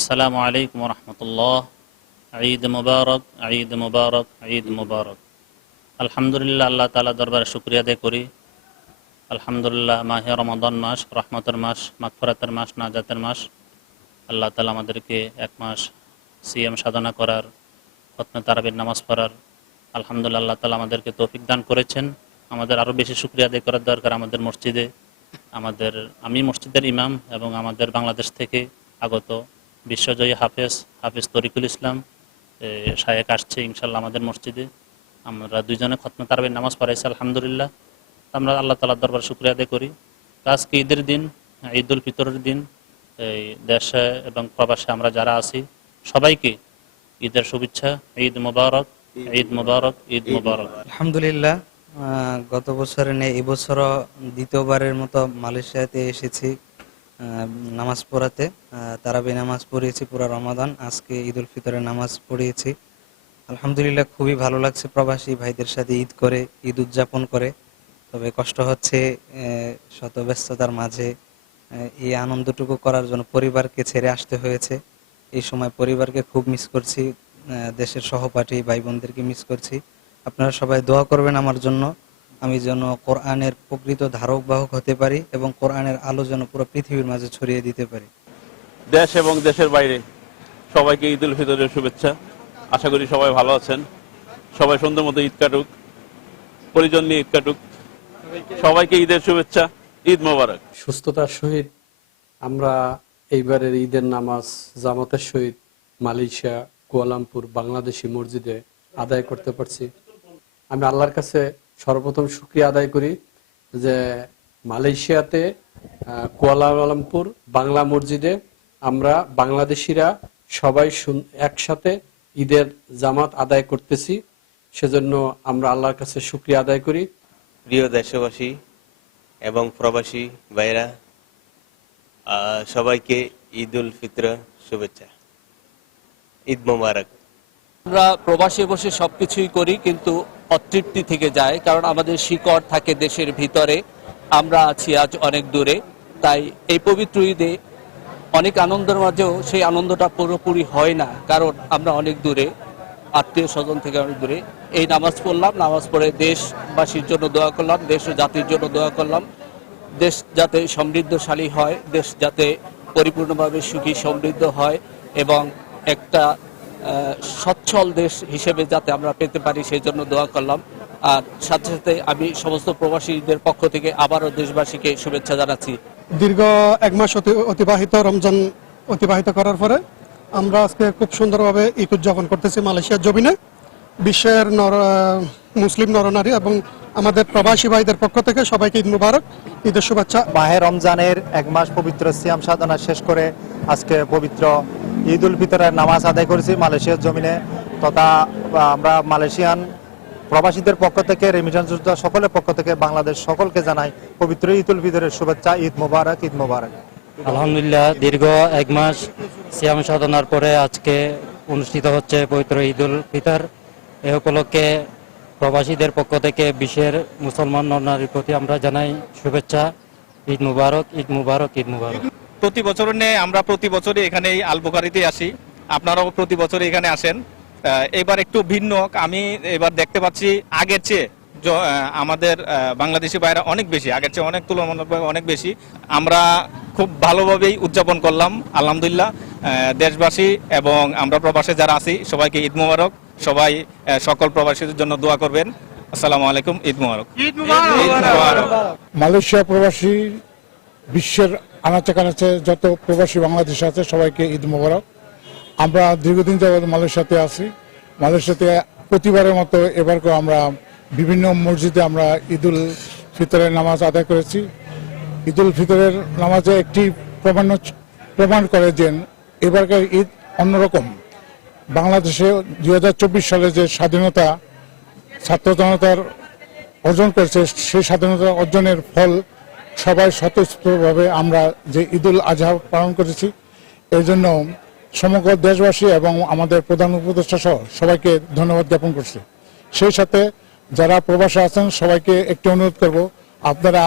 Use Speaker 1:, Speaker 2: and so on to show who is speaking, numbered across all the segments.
Speaker 1: আসসালামু আলাইকুম রহমতুল্লাহ। ঈদ মুবারক ঈদ মুবারক ঈদ মুবারক। আলহামদুলিল্লাহ আল্লাহ তালা দরবারে শুক্রিয়া আদায় করি। আলহামদুলিল্লাহ মাহে রমাদন মাস, রহমতের মাস, মাগফরাতের মাস, নাজাতের মাস। আল্লাহ তালা আমাদেরকে এক মাস সিএম সাধনা করার, খতমে তারাবির নামাজ পড়ার, আলহামদুলিল্লাহ আল্লাহ তালা আমাদেরকে তৌফিক দান করেছেন। আমাদের আরও বেশি শুক্রিয়া আদায় করার দরকার আমাদের মসজিদে। আমাদের, আমি মসজিদের ইমাম এবং আমাদের বাংলাদেশ থেকে আগত বিশ্বজয়ী হাফেজ হাফেজ তরিকুল ইসলাম শায়েক আসছে ইনশাল্লাহ আমাদের মসজিদে। আমরা দুইজনে খতমে তারাবির নামাজ পড়াইছি আলহামদুলিল্লাহ। আমরা আল্লাহ তালার দরবার শুক্রিয়া আদায় করি। আজকে ঈদের দিন ঈদ উল ফিতরের দিন এই দেশে এবং প্রবাসে আমরা যারা আছি সবাইকে ঈদের শুভেচ্ছা ঈদ মুবারক ঈদ মুবারক ঈদ মুবারক।
Speaker 2: আলহামদুলিল্লাহ গত বছরে নেই এবছরও দ্বিতীয়বারের মতো মালয়েশিয়াতে এসেছি। নামাজ পড়াতে। তারাবি নামাজ পড়িয়েছি পুরো রমাদান। আজকে ঈদ উল ফিতরের নামাজ পড়িয়েছি। আলহামদুলিল্লাহ খুবই ভালো লাগছে প্রবাসী ভাইদের সাথে ঈদ করে, ঈদ উদযাপন করে। তবে কষ্ট হচ্ছে শত ব্যস্ততার মাঝে এই আনন্দটুকু করার জন্য পরিবারকে ছেড়ে আসতে হয়েছে। এই সময় পরিবারকে খুব মিস করছি দেশের সহপাঠী ভাই বোনদেরকে মিস করছি। আপনারা সবাই দোয়া করবেন আমার জন্য। আমি যেন কোরআনের প্রকৃত ধারক বাহক হতে পারি এবং কোরআনের আলো যেন পুরো পৃথিবীর মাঝে ছড়িয়ে দিতে পারি।
Speaker 3: দেশ এবং দেশের বাইরে সবাইকে ঈদ উল ফিতরের শুভেচ্ছা। আশা করি সবাই ভালো আছেন। সবাই সুন্দর মতো ঈদ কাটুক। পরিজন নিয়ে ঈদ কাটুক। সবাইকে ঈদের শুভেচ্ছা। ঈদ মোবারক।
Speaker 4: সুস্থতার সহিত আমরা এইবারের ঈদের নামাজ জামাতের সহিত মালয়েশিয়া কুয়ালামপুর বাংলাদেশি মসজিদে আদায় করতে পারছি। আমি আল্লাহর কাছে সর্বপ্রথম শুক্রিয়া আদায় করি যে মালয়েশিয়াতে কুয়ালালামপুর বাংলা মসজিদে আমরা বাংলাদেশিরা সবাই একসাথে ঈদের জামাত আদায় করতেছি। সেজন্য আমরা আল্লাহর কাছে শুক্রিয়া আদায় করি।
Speaker 5: প্রিয় দেশবাসী এবং প্রবাসী ভাইরা আহ, সবাইকে ঈদ উল ফিতর শুভেচ্ছা। ঈদ মোবারক।
Speaker 6: আমরা প্রবাসে বসে সবকিছুই করি কিন্তু অতৃপ্তি থেকে যায়, কারণ আমাদের শিকড় থাকে দেশের ভিতরে। আমরা আছি আজ অনেক দূরে, তাই এই পবিত্র ঈদে অনেক আনন্দের মাঝেও সেই আনন্দটা পুরোপুরি হয় না, কারণ আমরা অনেক দূরে, আত্মীয় স্বজন থেকে অনেক দূরে। এই নামাজ পড়লাম, নামাজ পড়ে দেশবাসীর জন্য দোয়া করলাম, দেশ ও জাতির জন্য দোয়া করলাম। দেশ যাতে সমৃদ্ধশালী হয়, দেশ যাতে পরিপূর্ণভাবে সুখী, সমৃদ্ধ হয়, এবং একটা সচ্ছল দেশ হিসেবে যাতে আমরা পেতে পারি, সেই জন্য দোয়া করলাম। আর সাথে সাথে আমি সমস্ত প্রবাসীদের পক্ষ থেকে আবারও দেশবাসীকে শুভেচ্ছা জানাচ্ছি।
Speaker 7: দীর্ঘ এক মাস অতি- অতিবাহিত, রমজান অতিবাহিত করার পরে আমরা আজকে খুব সুন্দরভাবে ঈদ উদযাপন করতেছি মালয়েশিয়ার জমিনে। বিশ্বের নর মুসলিম নরনারী এবং আমাদের প্রবাসী ভাইদের পক্ষ থেকে সবাইকে ঈদ মুবারক ঈদের শুভেচ্ছা।
Speaker 8: মাহে রমজানের এক মাস পবিত্র সিয়াম সাধনা শেষ করে আজকে পবিত্র ঈদ উল ফিতরের নামাজ আদায় করেছি মালয়েশিয়ার জমিনে তথা আমরা মালয়েশিয়ান প্রবাসীদের পক্ষ থেকে রেমিটেন্স যোদ্ধা সকলের পক্ষ থেকে বাংলাদেশ সকলকে জানাই পবিত্র ঈদ উল ফিতরের শুভেচ্ছা ঈদ মুবারক ঈদ মোবারক।
Speaker 9: আলহামদুলিল্লাহ দীর্ঘ এক মাস সিয়াম সাধনার পরে আজকে অনুষ্ঠিত হচ্ছে পবিত্র ঈদ উল ফিতর। এ উপলক্ষে প্রবাসীদের পক্ষ থেকে বিশ্বের মুসলমান নরনারীর প্রতি আমরা জানাই শুভেচ্ছা। ঈদ মুবারক ঈদ মুবারক ঈদ মুবারক।
Speaker 10: প্রতি বছর নিয়ে আমরা প্রতি বছরই এখানে আল আলবোকারিতে আসি। আপনারাও প্রতি বছরই এখানে আসেন। এবার একটু ভিন্ন আমি এবার দেখতে পাচ্ছি আগের চেয়ে আমাদের বাংলাদেশি ভাইরা অনেক বেশি আগের চেয়ে অনেক তুলনামূলকভাবে অনেক বেশি। আমরা খুব ভালোভাবেই উদযাপন করলাম আলহামদুলিল্লাহ। দেশবাসী এবং আমরা প্রবাসে যারা আছি সবাইকে ঈদ মোবারক। সবাই সকল প্রবাসীদের জন্য দোয়া করবেন। আসসালামু আলাইকুম ঈদ মোবারক। ঈদ মোবারক।
Speaker 7: মালয়েশিয়া প্রবাসী বিশ্বের আনাচে কানাচে যত প্রবাসী বাংলাদেশ আছে সবাইকে ঈদ মোবারক। আমরা দীর্ঘদিন যাবৎ মালয়েশিয়াতে আছি। মালয়েশিয়াতে প্রতিবারের মতো এবারকেও আমরা বিভিন্ন মসজিদে আমরা ঈদুল ফিতরের নামাজ আদায় করেছি। ঈদুল ফিতরের নামাজে একটি প্রমাণ প্রমাণ করে যে এবারকার ঈদ অন্যরকম। বাংলাদেশে দু হাজার চব্বিশ সালে যে স্বাধীনতা ছাত্র জনতার অর্জন করেছে সেই স্বাধীনতা অর্জনের ফল সবাই স্বতঃস্ফূর্তভাবে আমরা যে ঈদুল আজহা পালন করেছি এই জন্য সমগ্র দেশবাসী এবং আমাদের প্রধান উপদেষ্টা সহ সবাইকে ধন্যবাদ জ্ঞাপন করছি। সেই সাথে যারা প্রবাসে আছেন, সবাইকে একটি অনুরোধ করব, আপনারা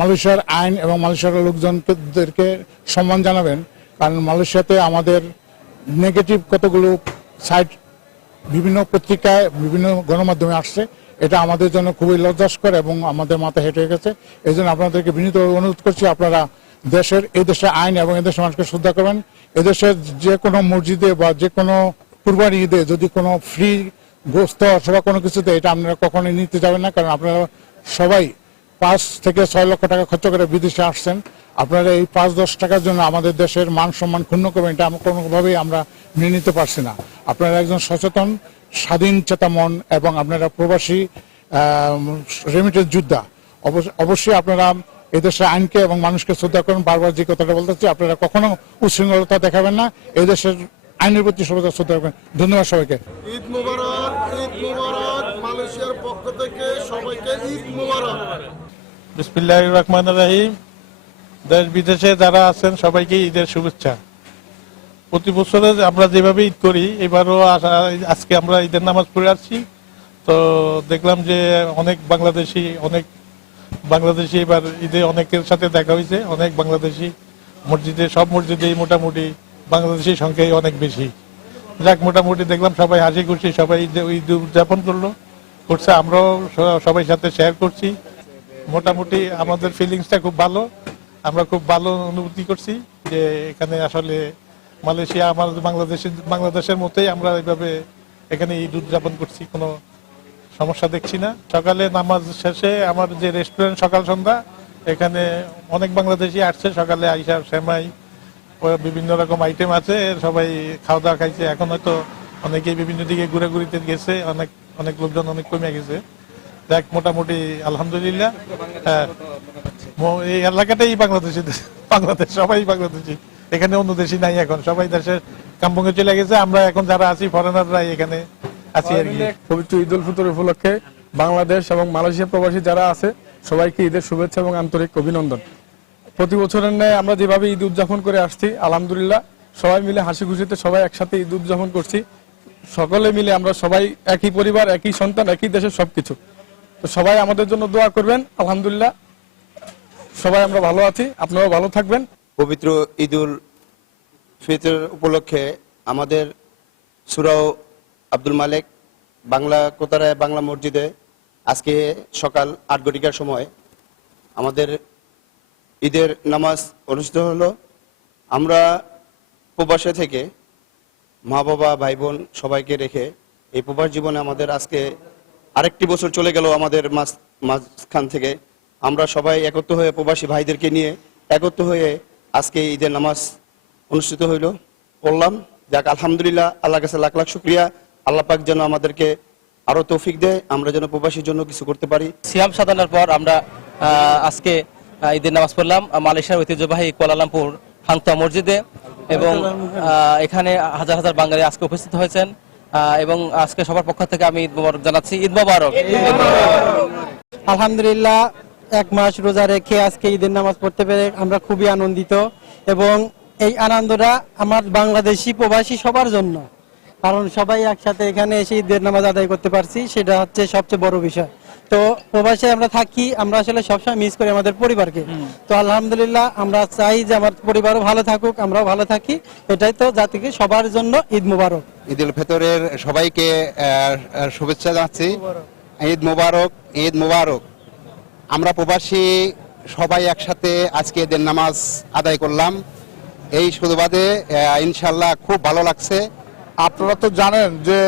Speaker 7: মালয়েশিয়ার আইন এবং মালয়েশিয়ার লোকজনদেরকে সম্মান জানাবেন, কারণ মালয়েশিয়াতে আমাদের নেগেটিভ কতগুলো সাইট বিভিন্ন পত্রিকায়, বিভিন্ন গণমাধ্যমে আসছে, এটা আমাদের জন্য খুবই লজ্জাস্কর এবং আমাদের মাথা হেঁটে গেছে। এই জন্য আপনাদেরকে বিনীত অনুরোধ করছি, আপনারা দেশের, এই দেশের আইন এবং এদেশের মানুষকে শ্রদ্ধা করবেন। এদেশের যে কোনো মসজিদে বা যে কোনো কুরবানি ঈদে যদি কোনো ফ্রি গোস্ত অথবা কোনো কিছুতে, এটা আপনারা কখনোই নিতে যাবেন না, কারণ আপনারা সবাই পাঁচ থেকে ছয় লক্ষ টাকা খরচ করে বিদেশে আসছেন। আপনারা এই পাঁচ, দশ টাকার জন্য আমাদের দেশের মান সম্মান ক্ষুণ্ণ করবেন, এটা আমরা কোনোভাবেই আমরা মেনে নিতে পারছি না। আপনারা একজন সচেতন, স্বাধীন চেতা মন এবং আপনারা প্রবাসী রেমিটেন্স যোদ্ধা। অবশ্যই আপনারা এদেশের আইনকে এবং মানুষকে শ্রদ্ধা করেন। বারবার যে কথাটা বলতে চাচ্ছি, আপনারা কখনো উচ্ছৃঙ্খলতা দেখাবেন না। এদেশের আইনের প্রতি সর্বদা শ্রদ্ধা করবেন ধন্যবাদ সবাইকে।
Speaker 11: ঈদ মুবারক ঈদ মুবারক। মালয়েশিয়ার পক্ষ থেকে সবাইকে ঈদ মুবারক।
Speaker 12: বিসমিল্লাহ রহমান রাহিম। দেশ বিদেশে যারা আছেন সবাইকে ঈদের শুভেচ্ছা। প্রতি বছরে আমরা যেভাবে ঈদ করি এবারও আজকে আমরা ঈদের নামাজ পড়ে আসছি। তো দেখলাম যে অনেক বাংলাদেশি অনেক বাংলাদেশি এবার ঈদে অনেকের সাথে দেখা হয়েছে। অনেক বাংলাদেশি মসজিদে সব মসজিদেই মোটামুটি বাংলাদেশি সংখ্যাই অনেক বেশি। যাক, মোটামুটি দেখলাম সবাই হাসি খুশি সবাই ঈদ উদযাপন করল। করছে, আমরাও সবাই সাথে শেয়ার করছি। মোটামুটি আমাদের ফিলিংসটা খুব ভালো। আমরা খুব ভালো অনুভূতি করছি যে এখানে আসলে মালয়েশিয়া আমার বাংলাদেশের বাংলাদেশের মতোই আমরা এইভাবে এখানে ঈদ উদযাপন করছি, কোনো সমস্যা দেখছি না। সকালে নামাজ শেষে আমার যে রেস্টুরেন্ট সকাল সন্ধ্যা, এখানে অনেক বাংলাদেশি আসছে। সকালে আইসা ও বিভিন্ন রকম আইটেম আছে, সবাই খাওয়া দাওয়া খাইছে। এখন হয়তো অনেকেই বিভিন্ন দিকে ঘুরে ঘুরিতে গেছে, অনেক অনেক লোকজন অনেক কমে গেছে। দেখ, মোটামুটি আলহামদুলিল্লাহ। হ্যাঁ। এই এলাকাটাই বাংলাদেশি বাংলাদেশ, সবাই বাংলাদেশি। এখানে অন্য দেশি নাই এখন। সবাই দেশের কাম্পঙ্গে চলে গেছে। আমরা এখন যারা আছি ফরেনাররা এখানে আছি আর কি।
Speaker 13: পবিত্র ঈদ উল ফিতর উপলক্ষে বাংলাদেশ এবং মালয়েশিয়া প্রবাসী যারা আছে, সবাইকে ঈদের শুভেচ্ছা এবং আন্তরিক অভিনন্দন। প্রতি বছরের ন্যায় আমরা যেভাবে ঈদ উদযাপন করে আসছি, আলহামদুলিল্লাহ, সবাই মিলে হাসি খুশিতে সবাই একসাথে ঈদ উদযাপন করছি। সকলে মিলে আমরা সবাই একই পরিবার, একই সন্তান, একই দেশের সবকিছু। তো সবাই আমাদের জন্য দোয়া করবেন, আলহামদুলিল্লাহ। সবাই আমরা ভালো আছি, আপনারাও ভালো থাকবেন।
Speaker 14: পবিত্র ঈদুল ফিতর উপলক্ষে আমাদের সুরাও আব্দুল মালেক বাংলা কোতারায় বাংলা মসজিদে আজকে সকাল আট ঘটিকার সময় আমাদের ঈদের নামাজ অনুষ্ঠিত হলো। আমরা প্রবাসে থেকে মা বাবা, ভাই বোন সবাইকে রেখে এই প্রবাস জীবনে আমাদের আজকে আরেকটি বছর চলে গেল আমাদের মাঝ, মাঝখান থেকে। আমরা সবাই একত্র হয়ে প্রবাসী ভাইদেরকে নিয়ে একত্র হয়ে আজকে ঈদের নামাজ অনুষ্ঠিত হইল। পড়লাম যাক, আলহামদুলিল্লাহ আল্লাহ কাছে লাখ লাখ শুক্রিয়া। আল্লাহ পাক যেন আমাদেরকে আরও তৌফিক দেয়। আমরা যেন প্রবাসীর জন্য কিছু করতে পারি।
Speaker 15: সিয়াম সাধনার পর আমরা আজকে ঈদের নামাজ পড়লাম মালয়েশিয়ার ঐতিহ্যবাহী কুয়ালালামপুর হাংতা মসজিদে এবং আহ, এখানে হাজার হাজার বাঙালি আজকে উপস্থিত হয়েছেন এবং আজকে সবার পক্ষ থেকে আমি ঈদ মোবারক জানাচ্ছি। ঈদ মোবারক।
Speaker 16: আলহামদুলিল্লাহ এক মাস রোজা রেখে আজকে ঈদের নামাজ পড়তে পেরে আমরা খুবই আনন্দিত এবং এই আনন্দটা আমার বাংলাদেশি প্রবাসী সবার জন্য। কারণ সবাই একসাথে এখানে এসে ঈদের নামাজ আদায় করতে পারছি সেটা হচ্ছে সবচেয়ে বড় বিষয়। তো প্রবাসে আমরা থাকি আমরা আসলে সবসময় মিস করি আমাদের পরিবারকে। তো আলহামদুলিল্লাহ আমরা চাই যে আমার পরিবারও ভালো থাকুক আমরাও ভালো থাকি। এটাই তো জাতিকে সবার জন্য ঈদ মুবারক।
Speaker 17: ঈদ উল ফিতরের সবাইকে শুভেচ্ছা জানাচ্ছি। ঈদ মুবারক। ঈদ মোবারক আমরা প্রবাসী সবাই একসাথে আজকে ঈদের নামাজ আদায় করলাম। এই আহ, ইনশাল্লাহ খুব ভালো লাগছে।
Speaker 7: আপনারা তো জানেন যে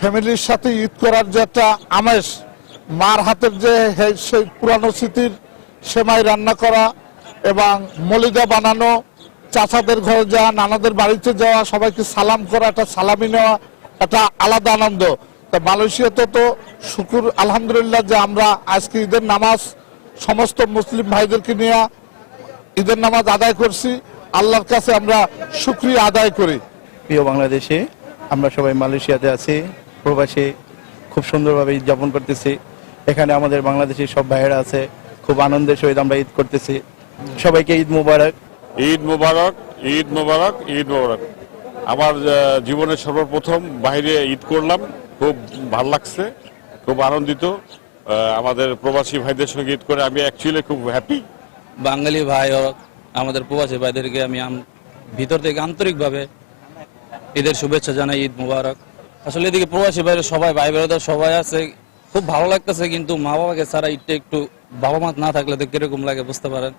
Speaker 7: ফ্যামিলির সাথে ঈদ করার যে একটা আমেজ মার হাতের যে সেই পুরানো স্মৃতির সেমাই রান্না করা এবং মলিদা বানানো, চাচাদের ঘরে যাওয়া, নানাদের বাড়িতে যাওয়া, সবাইকে সালাম করা, একটা সালামি নেওয়া, একটা আলাদা আনন্দ। তা মালয়েশিয়াতে তো শুকুর, আলহামদুলিল্লাহ যে আমরা আজকে ঈদের নামাজ সমস্ত মুসলিম ভাইদেরকে নিয়ে ঈদের নামাজ আদায় করছি। আল্লাহর কাছে আমরা শুক্রিয়া আদায় করি।
Speaker 18: প্রিয় বাংলাদেশে, আমরা সবাই মালয়েশিয়াতে আছি, প্রবাসী খুব সুন্দরভাবে ঈদ যাপন করতেছি। এখানে আমাদের বাংলাদেশি সব ভাইয়েরা আছে খুব আনন্দের সহিত আমরা ঈদ করতেছি। সবাইকে ঈদ মুবারক।
Speaker 3: ঈদ মুবারক ঈদ মুবারক ঈদ মুবারক। আমার জীবনের সর্বপ্রথম বাইরে ঈদ করলাম। খুব ভালো লাগছে খুব আনন্দিত। আমাদের প্রবাসী ভাইদের সঙ্গে ঈদ করে আমি অ্যাকচুয়ালি খুব হ্যাপি
Speaker 19: বাঙালি ভাই হোক আমাদের প্রবাসী ভাইদেরকে আমি আম- ভিতর থেকে আন্তরিকভাবে ঈদের শুভেচ্ছা জানাই ঈদ মুবারক। আসলে এদিকে প্রবাসী বাইরে সবাই ভাই বেড়াদার সবাই আছে খুব ভালো লাগতেছে কিন্তু মা বাবাকে ছাড়া ঈদটা একটু বাবা মা না থাকলে তো কীরকম লাগে বুঝতে পারেন?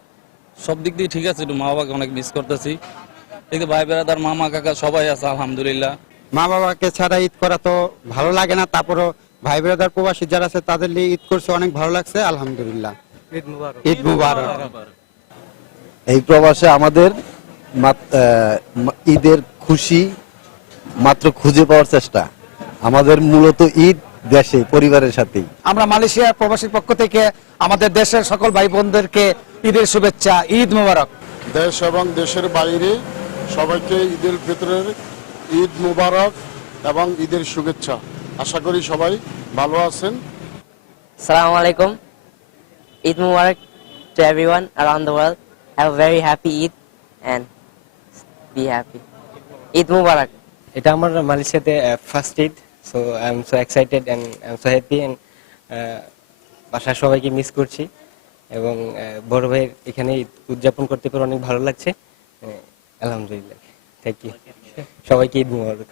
Speaker 19: সব দিক দিয়ে ঠিক আছে একটু মা বাবাকে অনেক মিস করতেছি। এদিকে ভাই বেড়াদার মামা কাকা সবাই আছে আলহামদুলিল্লাহ।
Speaker 17: মা বাবাকে ছাড়া ঈদ করা তো ভালো লাগে না তারপরও ভাই ব্রাদার প্রবাসী যারা আছে তাদের নিয়ে ঈদ করছে অনেক ভালো লাগছে আলহামদুলিল্লাহ। ঈদ মুবারক।
Speaker 20: এই প্রবাসে আমাদের ঈদের খুশি মাত্র খুঁজে পাওয়ার চেষ্টা। আমাদের মূলত ঈদ দেশে পরিবারের সাথেই
Speaker 21: আমরা মালয়েশিয়া প্রবাসীর পক্ষ থেকে আমাদের দেশের সকল ভাই বোনদেরকে ঈদের শুভেচ্ছা ঈদ মোবারক
Speaker 11: দেশ এবং দেশের বাইরে সবাইকে ঈদুল ফিতরের ঈদ মুবারক এবং ঈদের শুভেচ্ছা আশা করি সবাই ভালো আছেন
Speaker 22: Assalamu alaikum. Eid Mubarak to everyone around the world. Have a very happy Eid and be happy. Eid Mubarak.
Speaker 23: এটা আমার মালয়েশিয়াতে first Eid so I am so excited and I am so happy and বাসার সবাইকে miss করছি এবং আহ, বড় ভাইয়ের এখানে উদযাপন করতে পেরে অনেক ভালো লাগছে। আলহামদুলিল্লাহ। থ্যাংক ইউ সবাইকে ঈদ মুবারক।